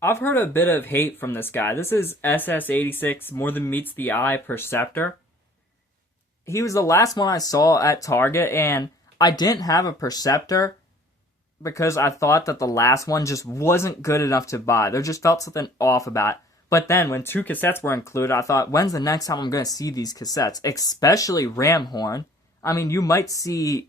I've heard a bit of hate from this guy. This is SS86 More Than Meets the Eye Perceptor. He was the last one I saw at Target, and I didn't have a Perceptor because I thought that the last one just wasn't good enough to buy. There just felt something off about it. But then when two cassettes were included, I thought, when's the next time I'm going to see these cassettes? Especially Ramhorn. I mean, you might see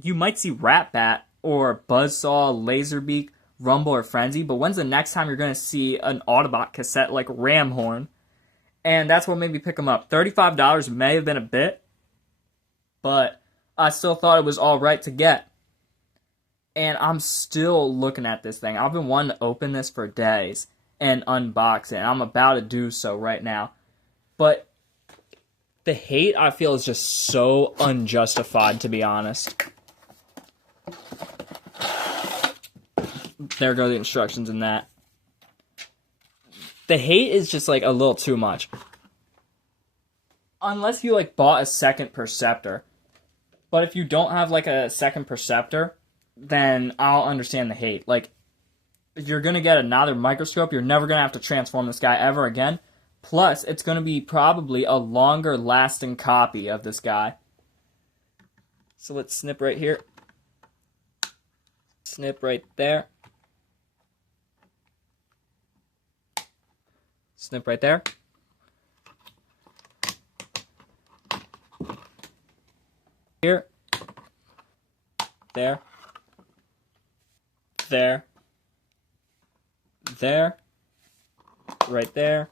Ratbat or Buzzsaw, Laserbeak, Rumble, or Frenzy, but when's the next time you're going to see an Autobot cassette like Ramhorn? And that's what made me pick them up. $35 may have been a bit, but I still thought it was alright to get. And I'm still looking at this thing. I've been wanting to open this for days and unbox it, and I'm about to do so right now. But the hate, I feel, is just so unjustified, to be honest. There go the instructions in that. The hate is just, like, a little too much. Unless you, like, bought a second Perceptor. But if you don't have, like, a second Perceptor, then I'll understand the hate. Like, if you're going to get another microscope, you're never going to have to transform this guy ever again. Plus, it's going to be probably a longer lasting copy of this guy. So let's snip right here. Snip right there. Snip right there. Here. There. There. There. Right there.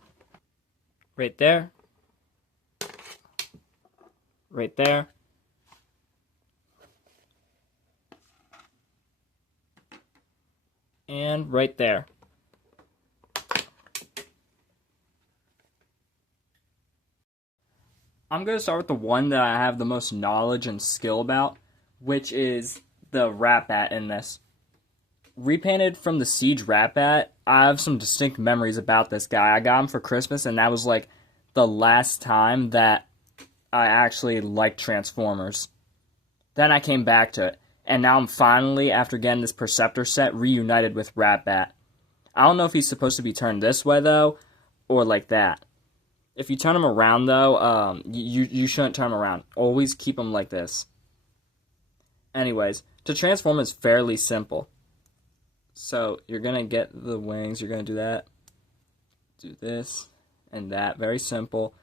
Right there. Right there. And right there. I'm going to start with the one that I have the most knowledge and skill about, which is the Ratbat in this. Repainted from the Siege Ratbat, I have some distinct memories about this guy. I got him for Christmas, and that was like the last time that I actually liked Transformers. Then I came back to it, and now I'm finally, after getting this Perceptor set, reunited with Ratbat. I don't know if he's supposed to be turned this way, though, or like that. If you turn him around, though, you shouldn't turn him around. Always keep him like this. Anyways, to transform is fairly simple. So, you're going to get the wings, you're going to do that, do this, and that. Very simple.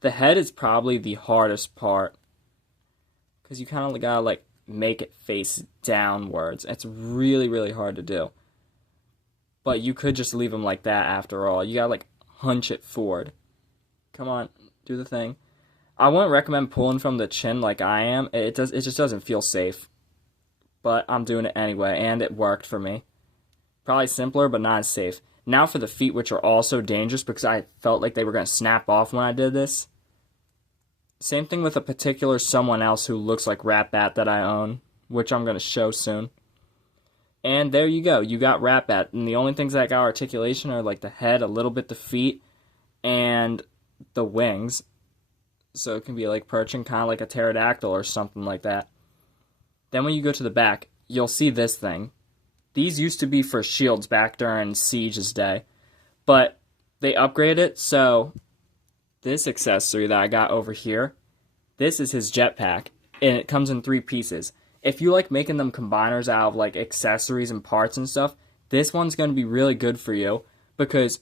The head is probably the hardest part, because you kind of got to, like, make it face downwards. It's really, really hard to do. But you could just leave him like that after all. You got to, like, hunch it forward. Come on, do the thing. I wouldn't recommend pulling from the chin like I am. It just doesn't feel safe. But I'm doing it anyway, and it worked for me. Probably simpler, but not as safe. Now for the feet, which are also dangerous because I felt like they were going to snap off when I did this. Same thing with a particular someone else who looks like Ratbat that I own, which I'm going to show soon. And there you go. You got Ratbat. And the only things that got articulation are like the head, a little bit the feet, and the wings. So it can be like perching kind of like a pterodactyl or something like that. Then when you go to the back, you'll see this thing. These used to be for shields back during Siege's day. But they upgraded it, so this accessory that I got over here, this is his jetpack, and it comes in 3 pieces. If you like making them combiners out of like accessories and parts and stuff, this one's going to be really good for you because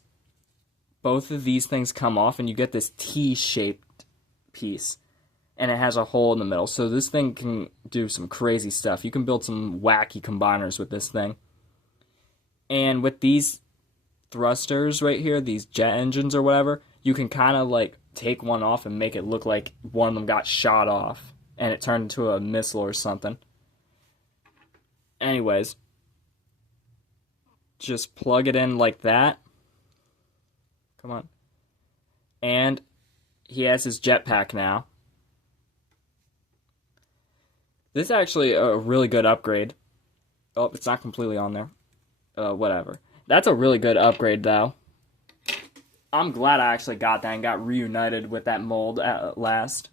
both of these things come off and you get this T-shaped piece. And it has a hole in the middle. So this thing can do some crazy stuff. You can build some wacky combiners with this thing. And with these thrusters right here, these jet engines or whatever, you can kind of like take one off and make it look like one of them got shot off. And it turned into a missile or something. Anyways. Just plug it in like that. Come on. And he has his jetpack now. This is actually a really good upgrade. Oh, it's not completely on there. Whatever. That's a really good upgrade, though. I'm glad I actually got that and got reunited with that mold at last.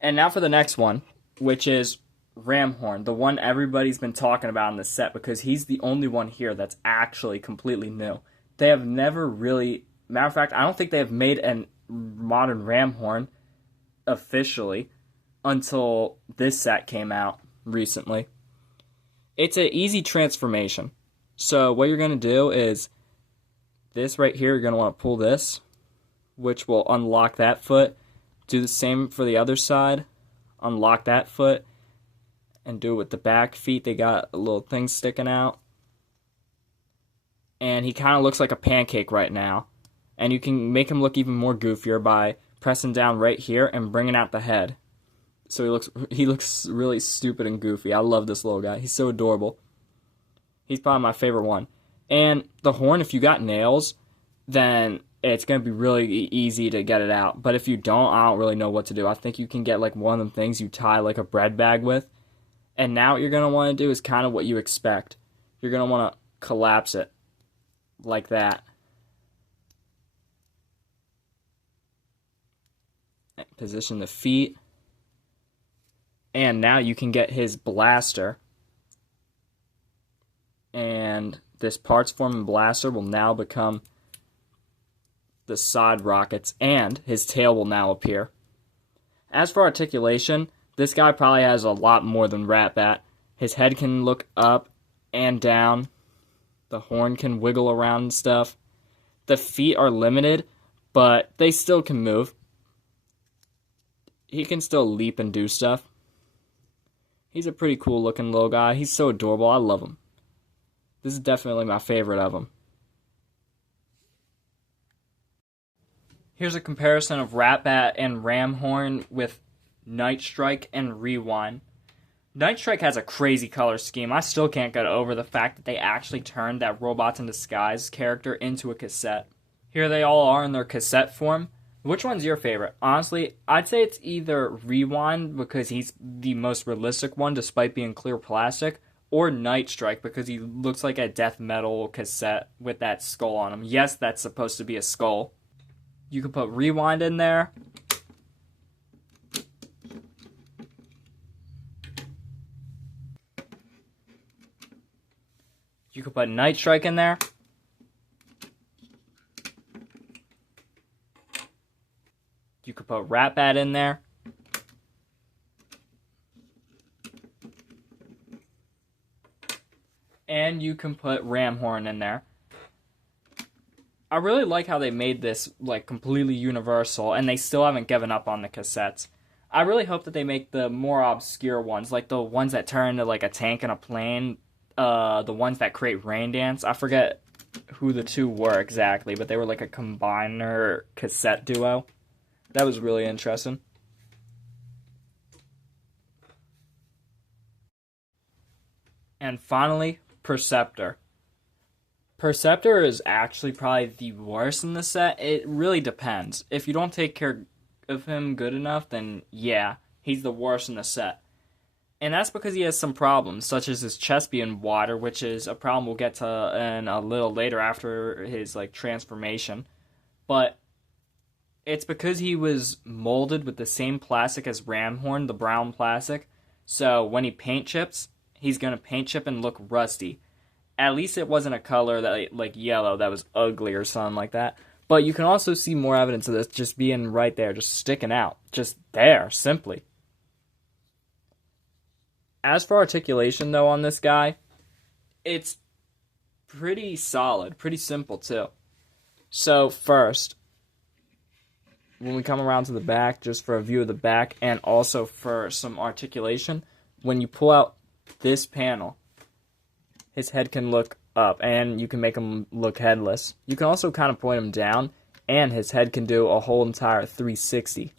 And now for the next one, which is Ramhorn, the one everybody's been talking about in the set because he's the only one here that's actually completely new. they have never really... Matter of fact, I don't think they have made a modern Ramhorn officially until this set came out recently. It's an easy transformation. So what you're going to do is this right here, you're going to want to pull this, which will unlock that foot. Do the same for the other side. Unlock that foot. And do it with the back feet. They got a little thing sticking out. And he kind of looks like a pancake right now. And you can make him look even more goofier by pressing down right here and bringing out the head. So he looks really stupid and goofy. I love this little guy. He's so adorable. He's probably my favorite one. And the horn, if you got nails, then it's going to be really easy to get it out. But if you don't, I don't really know what to do. I think you can get like one of them things you tie like a bread bag with. And now what you're going to want to do is kind of what you expect. You're going to want to collapse it like that. Position the feet. And now you can get his blaster. And this parts forming blaster will now become the side rockets, and his tail will now appear. As for articulation, this guy probably has a lot more than Ratbat. His head can look up and down. The horn can wiggle around and stuff. The feet are limited, but they still can move. He can still leap and do stuff. He's a pretty cool looking little guy. He's so adorable. I love him. This is definitely my favorite of them. Here's a comparison of Ratbat and Ramhorn with Night Strike and Rewind. Night Strike has a crazy color scheme. I still can't get over the fact that they actually turned that Robots in Disguise character into a cassette. Here they all are in their cassette form. Which one's your favorite? Honestly, I'd say it's either Rewind because he's the most realistic one despite being clear plastic, or Night Strike because he looks like a death metal cassette with that skull on him. Yes, that's supposed to be a skull. You can put Rewind in there. You could put Night Strike in there. You could put Ratbat in there. And you can put Ramhorn in there. I really like how they made this like completely universal, and they still haven't given up on the cassettes. I really hope that they make the more obscure ones, like the ones that turn into like a tank and a plane, the ones that create Rain Dance. I forget who the two were exactly, but they were like a combiner cassette duo. That was really interesting. And finally, Perceptor. Perceptor is actually probably the worst in the set. It really depends. If you don't take care of him good enough, then yeah, he's the worst in the set. And that's because he has some problems, such as his chest being water, which is a problem we'll get to in a little later after his like transformation. But it's because he was molded with the same plastic as Ramhorn, the brown plastic. So when he paint chips, he's going to paint chip and look rusty. At least it wasn't a color that like yellow that was ugly or something like that. But you can also see more evidence of this just being right there, just sticking out. Just there, simply. As for articulation, though, on this guy, it's pretty solid, pretty simple, too. So, first, when we come around to the back, just for a view of the back, and also for some articulation, when you pull out this panel, his head can look up, and you can make him look headless. You can also kind of point him down, and his head can do a whole entire 360.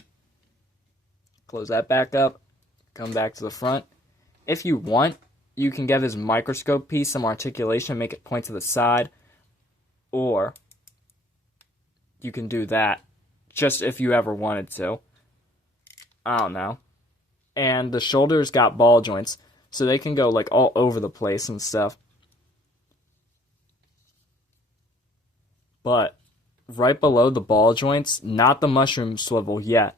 Close that back up, come back to the front. If you want, you can give his microscope piece some articulation, make it point to the side, or you can do that, just if you ever wanted to. I don't know. And the shoulders got ball joints, so they can go like all over the place and stuff. But right below the ball joints, not the mushroom swivel yet,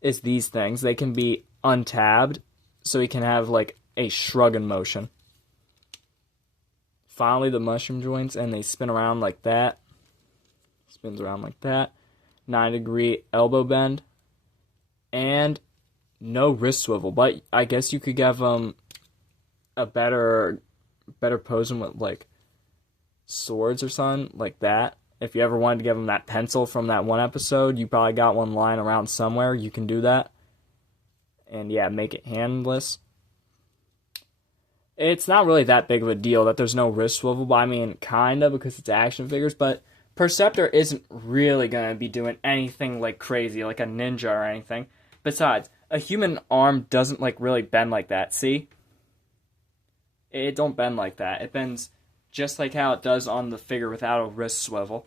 is these things. They can be untabbed, so he can have like a shrugging motion. Finally, the mushroom joints, and they spin around like that. Spins around like that. 90-degree elbow bend. And no wrist swivel. But I guess you could give him a better posing with, like, swords or something like that. If you ever wanted to give him that pencil from that one episode, you probably got one lying around somewhere. You can do that. And yeah, make it handless. It's not really that big of a deal that there's no wrist swivel, but I mean, kind of, because it's action figures, but Perceptor isn't really going to be doing anything like crazy, like a ninja or anything. Besides, a human arm doesn't like really bend like that, see? It don't bend like that. It bends just like how it does on the figure without a wrist swivel.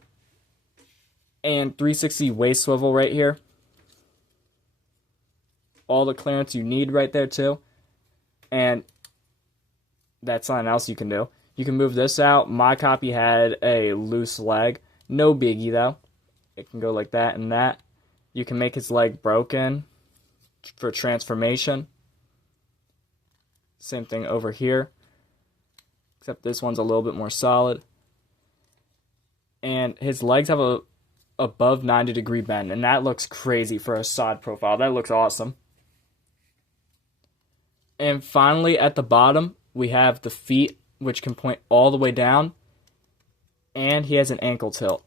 And 360 waist swivel right here. All the clearance you need right there too. And that's something else you can do. You can move this out. My copy had a loose leg. No biggie though. It can go like that and that. You can make his leg broken for transformation. Same thing over here. Except this one's a little bit more solid. And his legs have a above 90-degree bend. And that looks crazy for a side profile. That looks awesome. And finally, at the bottom, we have the feet, which can point all the way down. And he has an ankle tilt.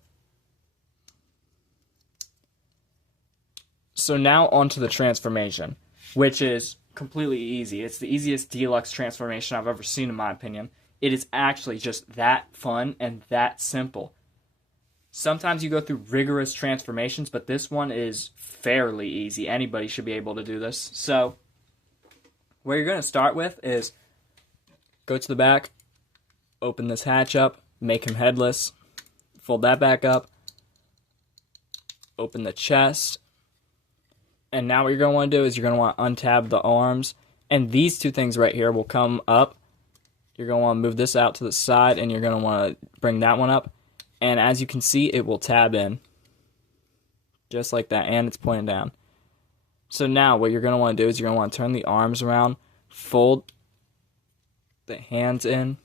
So now onto the transformation, which is completely easy. It's the easiest deluxe transformation I've ever seen, in my opinion. It is actually just that fun and that simple. Sometimes you go through rigorous transformations, but this one is fairly easy. Anybody should be able to do this. So, what you're going to start with is go to the back, open this hatch up, make him headless, fold that back up, open the chest, and now what you're going to want to do is you're going to want to untab the arms, and these two things right here will come up. You're going to want to move this out to the side, and you're going to want to bring that one up, and as you can see, it will tab in, just like that, and it's pointing down. So now what you're going to want to do is you're going to want to turn the arms around, fold the hands in,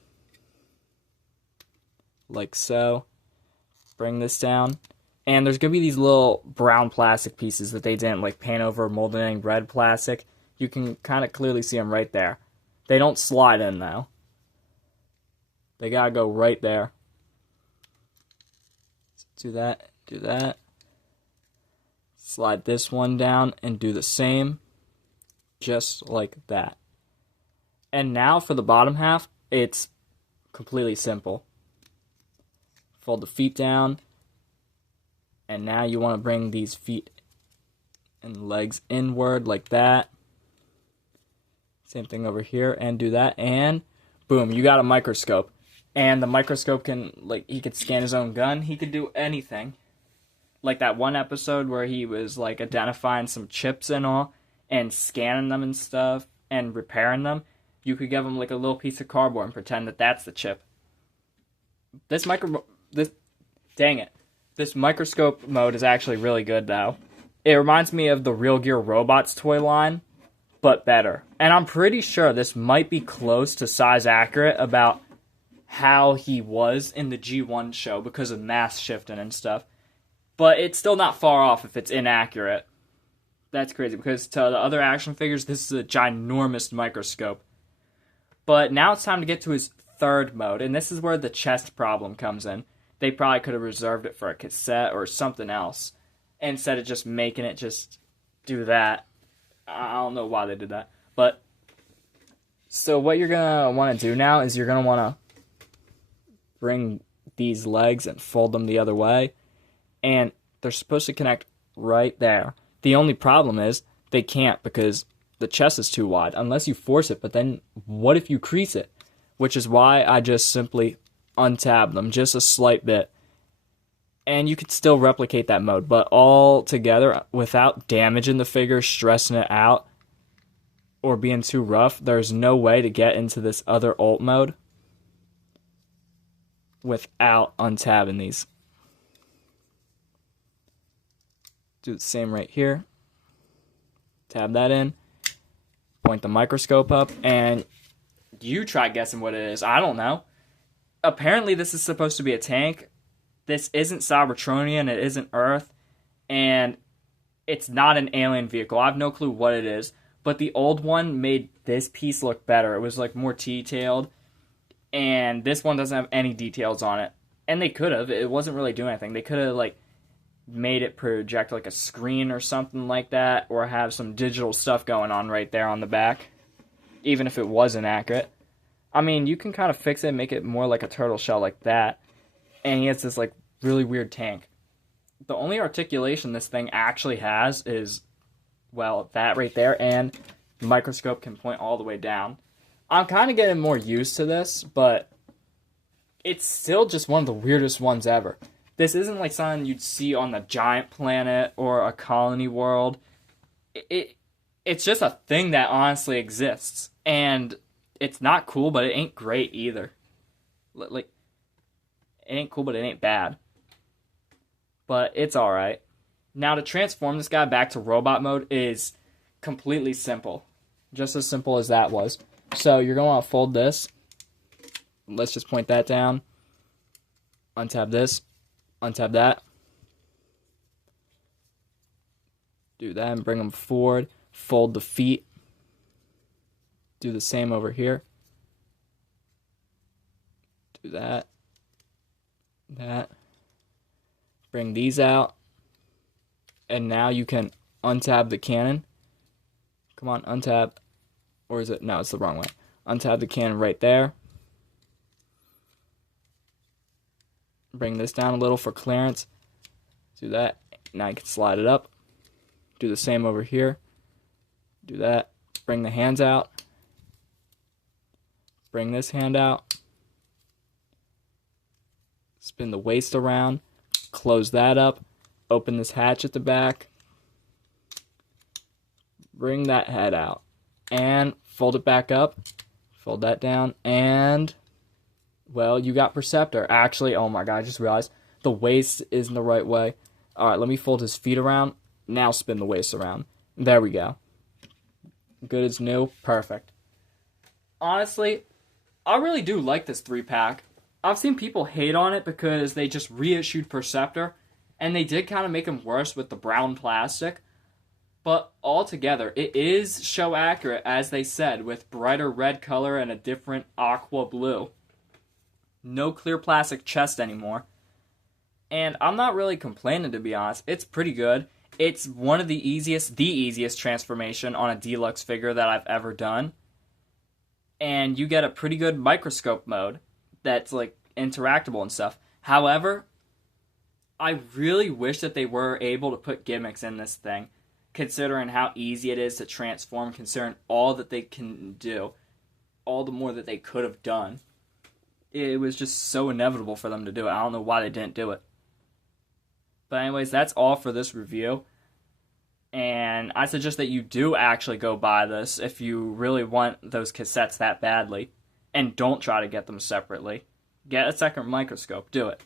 like so, bring this down, and there's going to be these little brown plastic pieces that they didn't like paint over, molded in red plastic. You can kind of clearly see them right there. They don't slide in though. They gotta go right there. Do that, do that. Slide this one down and do the same, just like that. And now for the bottom half, it's completely simple. Fold the feet down, and now you want to bring these feet and legs inward like that. Same thing over here, and do that, and boom, you got a microscope. And the microscope can, like, he could scan his own gun, he could do anything. Like that one episode where he was, like, identifying some chips and all, and scanning them and stuff, and repairing them. You could give him, like, a little piece of cardboard and pretend that that's the chip. This microscope mode is actually really good, though. It reminds me of the Real Gear Robots toy line, but better. And I'm pretty sure this might be close to size accurate about how he was in the G1 show because of mass shifting and stuff. But it's still not far off if it's inaccurate. That's crazy, because to the other action figures, this is a ginormous microscope. But now it's time to get to his third mode, and this is where the chest problem comes in. They probably could have reserved it for a cassette or something else, instead of just making it just do that. I don't know why they did that. But, so what you're going to want to do now is you're going to want to bring these legs and fold them the other way, and they're supposed to connect right there. The only problem is they can't because the chest is too wide, unless you force it, but then what if you crease it? Which is why I just simply untab them just a slight bit. And you could still replicate that mode, but all together, without damaging the figure, stressing it out, or being too rough, there's no way to get into this other alt mode without untabbing these. Do the same right here. Tab that in. Point the microscope up, and you try guessing what it is. I don't know. Apparently this is supposed to be a tank. This isn't Cybertronian, it isn't Earth, and it's not an alien vehicle. I have no clue what it is, but the old one made this piece look better. It was like more detailed, and this one doesn't have any details on it. And they could have. It wasn't really doing anything. They could have like made it project like a screen or something like that, or have some digital stuff going on right there on the back, even if it wasn't accurate. I mean, you can kind of fix it, make it more like a turtle shell like that, and he has this like really weird tank. The only articulation this thing actually has is, well, that right there, and the microscope can point all the way down. I'm kind of getting more used to this, but it's still just one of the weirdest ones ever. This isn't like something you'd see on the Giant Planet or a Colony World. It's just a thing that honestly exists. And it's not cool, but it ain't great either. Like, it ain't cool, but it ain't bad. But it's alright. Now, to transform this guy back to robot mode is completely simple. Just as simple as that was. So, you're going to want to fold this. Let's just point that down. Untab this. Untab that. Do that and bring them forward. Fold the feet. Do the same over here. Do that. That. Bring these out. And now you can untab the cannon. Come on, untab. Or is it? No, it's the wrong way. Untab the cannon right there. Bring this down a little for clearance. Do that. Now you can slide it up. Do the same over here. Do that. Bring the hands out. Bring this hand out. Spin the waist around. Close that up. Open this hatch at the back. Bring that head out. And fold it back up. Fold that down. And, well, you got Perceptor. Actually, oh my god, I just realized the waist isn't the right way. Alright, let me fold his feet around. Now spin the waist around. There we go. Good as new. Perfect. Honestly, I really do like this 3-pack. I've seen people hate on it because they just reissued Perceptor, and they did kind of make him worse with the brown plastic. But altogether, it is show accurate, as they said, with brighter red color and a different aqua blue. No clear plastic chest anymore. And I'm not really complaining, to be honest. It's pretty good. It's one of the easiest transformation on a deluxe figure that I've ever done. And you get a pretty good microscope mode that's like interactable and stuff. However, I really wish that they were able to put gimmicks in this thing, considering how easy it is to transform, considering all that they can do, all the more that they could have done. It was just so inevitable for them to do it. I don't know why they didn't do it. But anyways, that's all for this review. And I suggest that you do actually go buy this if you really want those cassettes that badly. And don't try to get them separately. Get a second microscope. Do it.